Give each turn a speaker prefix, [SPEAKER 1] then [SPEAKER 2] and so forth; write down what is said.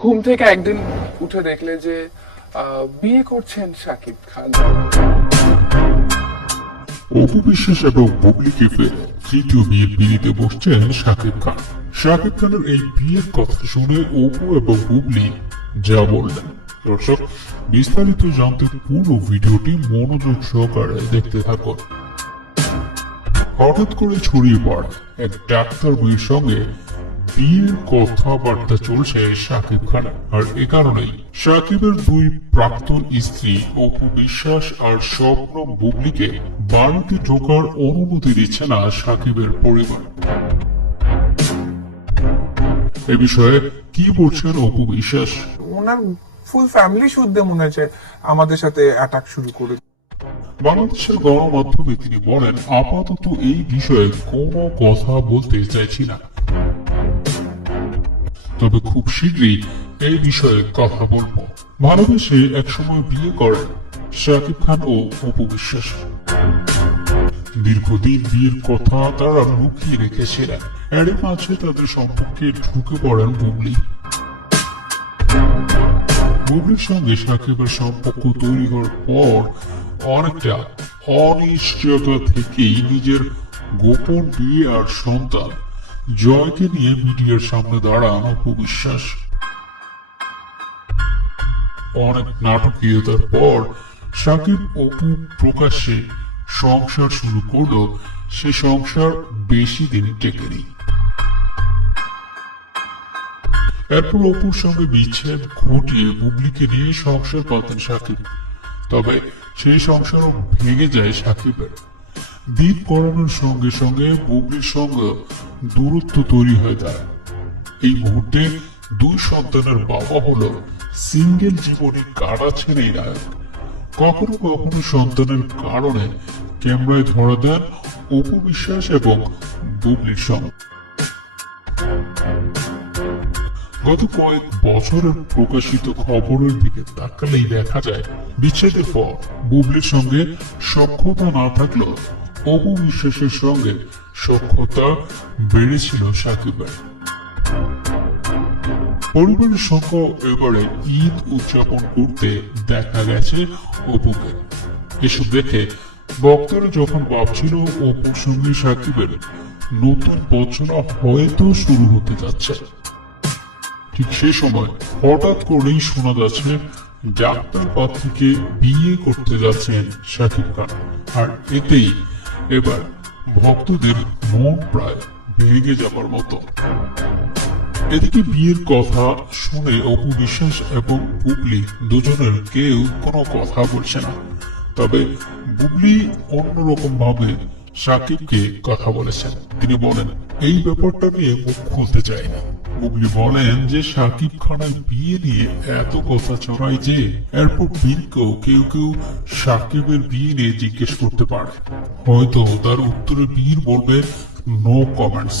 [SPEAKER 1] ঘুম থেকে একদিন উঠে দেখলে যে বিয়ে করছেন শাকিব খান।
[SPEAKER 2] এবং তৃতীয় বিয়েতে বসছেন শাকিব খান। শাকিব খানের এই বিয়ের কথা শুনে অপু এবং যা বললেন। দর্শক, বিস্তারিত জানতে পুরো ভিডিওটি মনোযোগ সহকারে দেখতে থাকুন। হঠাৎ করে ছড়িয়ে পড়ে এক ডাক্তার বইয়ের সঙ্গে বিয়ের কথাবার্তা চলছে সাকিব খানের আর এ কারণেই সাকিবের দুই প্রাক্তন স্ত্রী অপু বিশ্বাস আর স্বপ্ন বুবলিকে বাড়িতে ঢোকার অনুমতি দিচ্ছে না সাকিবের পরিবার। এ বিষয়ে কি বলছেন অপু বিশ্বাস?
[SPEAKER 3] ওনার ফুল ফ্যামিলি শুদ্ধে মনে হচ্ছে। আমাদের সাথে অ্যাটাক শুরু করে
[SPEAKER 2] বাংলাদেশের গণমাধ্যমে তিনি বলেন আপাতত এই বিষয়ে কোনো কথা বলতে চাইছি না। তবে খুব শীঘ্রই এই বিষয়ে কথা বলব। ভালোবেসে একসময় বিয়ে করেন শাকিব খান ও অপু বিশ্বাস। দীর্ঘদিন বিয়ের কথা তারা লুকিয়ে রেখেছিলেন। এর মাঝে তাদের সম্পর্কে ঢুকে পড়েন বুবলি। বুবলির সঙ্গে সাকিবের সম্পর্ক তৈরি হওয়ার পর অনেকটা অনিশ্চয়তা থেকেই নিজের গোপন বিয়ে আর সন্তান জয়কে নিয়ে মিডিয়ার সামনে দাঁড়ান অপু বিশ্বাস। অনেক নাটকীয়তার পর সাকিব অপু প্রকাশ্যে সংসার শুরু করল। সে সংসার বেশি দিন টেকেনি। এরপর অপুর সঙ্গে বিচ্ছেদ ঘটিয়ে বুবলিকে নিয়ে সংসার পাতেন সাকিব। তবে সেই সংসারও ভেঙে যায় সাকিবের। দিন গড়ানোর সঙ্গে সঙ্গে বুবলির সঙ্গে দূরত্ব তৈরি হয়ে যায় এই মুহূর্তে দুই সন্তানের বাবা হলো সিঙ্গেল জীবনে কাটা ছেড়েই নায়ক? কখনো কখনো সন্তানের কারণে ক্যামেরায় ধরা দেন অপু এবং বুবলির সঙ্গে। গত কয়েক বছরের প্রকাশিত খবরের দিকে তাকালেই দেখা যায়, বিচ্ছেদের পর বুবলির সঙ্গে সক্ষতা না থাকলেও অপু বিশ্বাসের সঙ্গে সক্ষতা বেড়েছিল সাকিবের পরিবারের সঙ্গে এবারে ঈদ উদযাপন করতে দেখা গেছে অপুকে। এসব দেখে বক্তারা যখন ভাবছিল অপুর সঙ্গে সাকিবের নতুন বচনা হয়তো শুরু হতে যাচ্ছে, ঠিক সে সময় হঠাৎ করেই শোনা যাচ্ছে ডাক্তার পাত্রীকে বিয়ে করতে যাচ্ছেন শাকিব খান। আর এতেই এবার ভক্তদের মন প্রায় ভেঙে যাবার মতো। এদিকে বিয়ের কথা শুনে অপু বিশ্বাস এবং বুবলি দুজনের কেউ কোনো কথা বলছে না। তবে বুবলি অন্যরকম ভাবে সাকিবকে কথা বলেছেন। তিনি বলেন, এই ব্যাপারটা নিয়ে মুখ খুলতে চাই না। বুবলি বলেন যে সাকিব খানের বিয়ে নিয়ে এত কথা ছড়ায় যে এরপর বিলকেও কেউ কেউ সাকিবের বিয়ে নিয়ে জিজ্ঞেস করতে পারে। হয়তো তার উত্তরে বীর বলবে নো কমেন্টস